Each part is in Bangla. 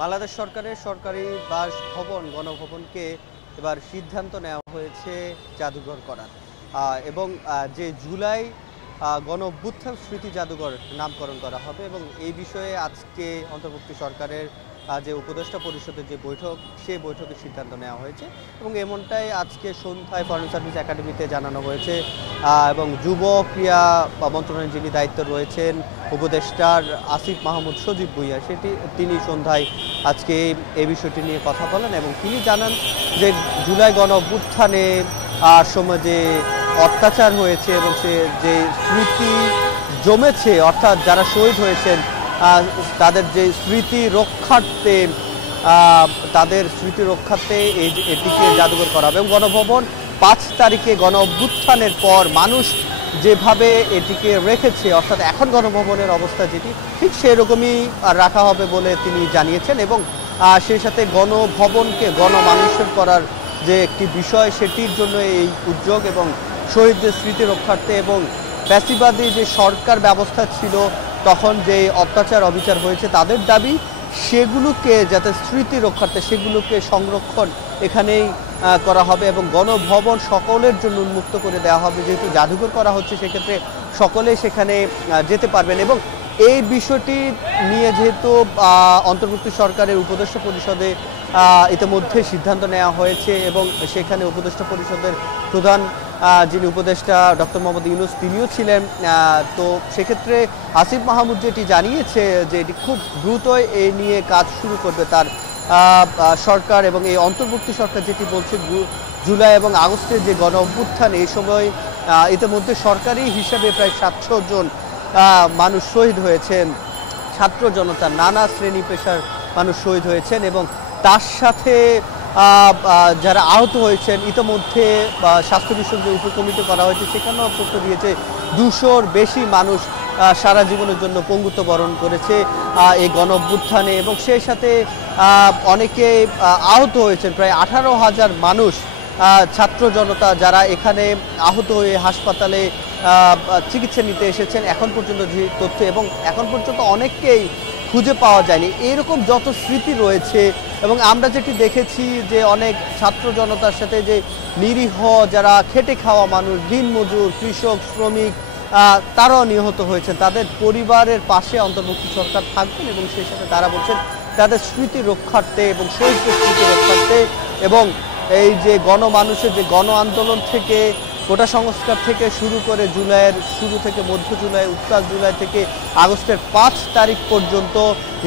বাংলাদেশ সরকারের সরকারি বাসভবন গণভবনকে এবার সিদ্ধান্ত নেওয়া হয়েছে জাদুঘর করার এবং যে জুলাই গণ অভ্যুত্থান স্মৃতি জাদুঘর নামকরণ করা হবে এবং এই বিষয়ে আজকে অন্তর্বর্তী সরকারের যে উপদেষ্টা পরিষদের যে বৈঠক সেই বৈঠকে সিদ্ধান্ত নেওয়া হয়েছে এবং এমনটাই আজকে সন্ধ্যায় ফরেন সার্ভিস একাডেমিতে জানানো হয়েছে এবং যুব ক্রীড়া মন্ত্রণালয়ের যিনি দায়িত্ব রয়েছেন উপদেষ্টার আসিফ মাহমুদ সজীব ভুঁইয়া তিনি সন্ধ্যায় আজকে এই বিষয়টি নিয়ে কথা বলেন এবং তিনি জানান যে জুলাই গণ অভ্যুত্থানে সময় যে অত্যাচার হয়েছে এবং সে যে স্মৃতি জমেছে অর্থাৎ যারা শহীদ হয়েছেন তাদের যে স্মৃতি রক্ষার্থে এটিকে জাদুঘর করা হবে এবং গণভবন 5 তারিখে গণ অভ্যুত্থানের পর মানুষ যেভাবে এটিকে রেখেছে অর্থাৎ এখন গণভবনের অবস্থা যেটি ঠিক সেরকমই রাখা হবে বলে তিনি জানিয়েছেন এবং সেই সাথে গণভবনকে গণমানুষের করার যে একটি বিষয় সেটির জন্য এই উদ্যোগ এবং শহীদদের স্মৃতি রক্ষার্থে এবং ফ্যাসিবাদী যে সরকার ব্যবস্থা ছিল তখন যে অত্যাচার অবিচার হয়েছে তাদের দাবি সেগুলোকে যাতে স্মৃতি রক্ষার্থে সেগুলোকে সংরক্ষণ এখানেই করা হবে এবং গণভবন সকলের জন্য উন্মুক্ত করে দেওয়া হবে যেহেতু জাদুঘর করা হচ্ছে সেক্ষেত্রে সকলেই সেখানে যেতে পারবেন এবং এই বিষয়টি নিয়ে যেহেতু অন্তর্বর্তী সরকারের উপদেষ্টা পরিষদে ইতিমধ্যে সিদ্ধান্ত নেওয়া হয়েছে এবং সেখানে উপদেষ্টা পরিষদের প্রধান যিনি উপদেষ্টা ডক্টর মোহাম্মদ ইউনূস তিনিও ছিলেন তো সেক্ষেত্রে আসিফ মাহমুদ যেটি জানিয়েছে যে এটি খুব দ্রুতই এ নিয়ে কাজ শুরু করবে তার সরকার এবং এই অন্তর্বর্তী সরকার যেটি বলছে জুলাই এবং আগস্টের যে গণ অভ্যুত্থান এই সময় ইতিমধ্যে সরকারি হিসাবে প্রায় 700 জন মানুষ শহীদ হয়েছেন ছাত্র জনতা নানা শ্রেণী পেশার মানুষ শহীদ হয়েছেন এবং তার সাথে যারা আহত হয়েছেন ইতিমধ্যে স্বাস্থ্য বিষয়ক যে উপকমিটি করা হয়েছে সেখানেও তথ্য দিয়েছে 200-র বেশি মানুষ সারা জীবনের জন্য পঙ্গুত্ব বরণ করেছে এই গণ অভ্যুত্থানে এবং সেই সাথে অনেকে আহত হয়েছেন প্রায় 18,000 মানুষ ছাত্র জনতা যারা এখানে আহত হয়ে হাসপাতালে চিকিৎসা নিতে এসেছেন এখন পর্যন্ত যে তথ্য এবং এখন পর্যন্ত অনেককেই খুঁজে পাওয়া যায়নি এরকম যত স্মৃতি রয়েছে এবং আমরা যেটি দেখেছি যে অনেক ছাত্র জনতার সাথে যে নিরীহ যারা খেটে খাওয়া মানুষ দিনমজুর কৃষক শ্রমিক তারাও নিহত হয়েছেন তাদের পরিবারের পাশে অন্তর্বর্তী সরকার থাকবেন এবং সেই সাথে তারা বলছেন তাদের স্মৃতি রক্ষার্থে এবং শহীদদের স্মৃতি রক্ষার্থে এবং এই যে গণমানুষের যে গণ আন্দোলন থেকে কোটা সংস্কার থেকে শুরু করে জুলাইয়ের শুরু থেকে মধ্য জুলাই উত্তাল জুলাই থেকে আগস্টের 5 তারিখ পর্যন্ত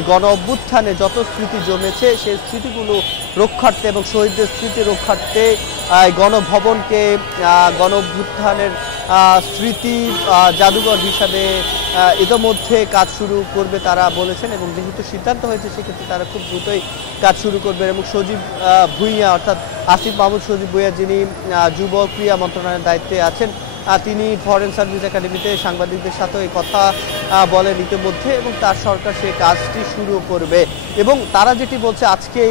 গণ অভ্যুত্থানে যত স্মৃতি জমেছে সেই স্মৃতিগুলো রক্ষার্থে এবং শহীদদের স্মৃতি রক্ষার্থে গণভবনকে গণ অভ্যুত্থানের স্মৃতি জাদুঘর হিসাবে ইতিমধ্যে কাজ শুরু করবে তারা বলেছেন এবং যেহেতু সিদ্ধান্ত হয়েছে সেক্ষেত্রে তারা খুব দ্রুতই কাজ শুরু করবেন এবং সজীব ভুঁইয়া অর্থাৎ আসিফ মাহমুদ সজীব ভুঁইয়া যিনি যুব ক্রীড়া মন্ত্রণালয়ের দায়িত্বে আছেন তিনি ফরেন সার্ভিস একাডেমিতে সাংবাদিকদের সাথে এই কথা বলেন ইতিমধ্যে এবং তার সরকার সেই কাজটি শুরু করবে এবং তারা যেটি বলছে আজকে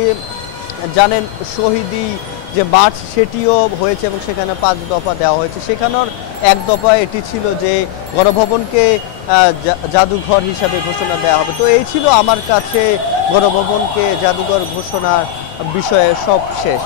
জানেন শহীদি যে মার্চ সেটিও হয়েছে এবং সেখানে 5 দফা দেওয়া হয়েছে সেখানের এক দফা এটি ছিল যে গণভবনকে জাদুঘর হিসাবে ঘোষণা দেওয়া হবে তো এই ছিল আমার কাছে গণভবনকে জাদুঘর ঘোষণার বিষয়ে সব শেষ।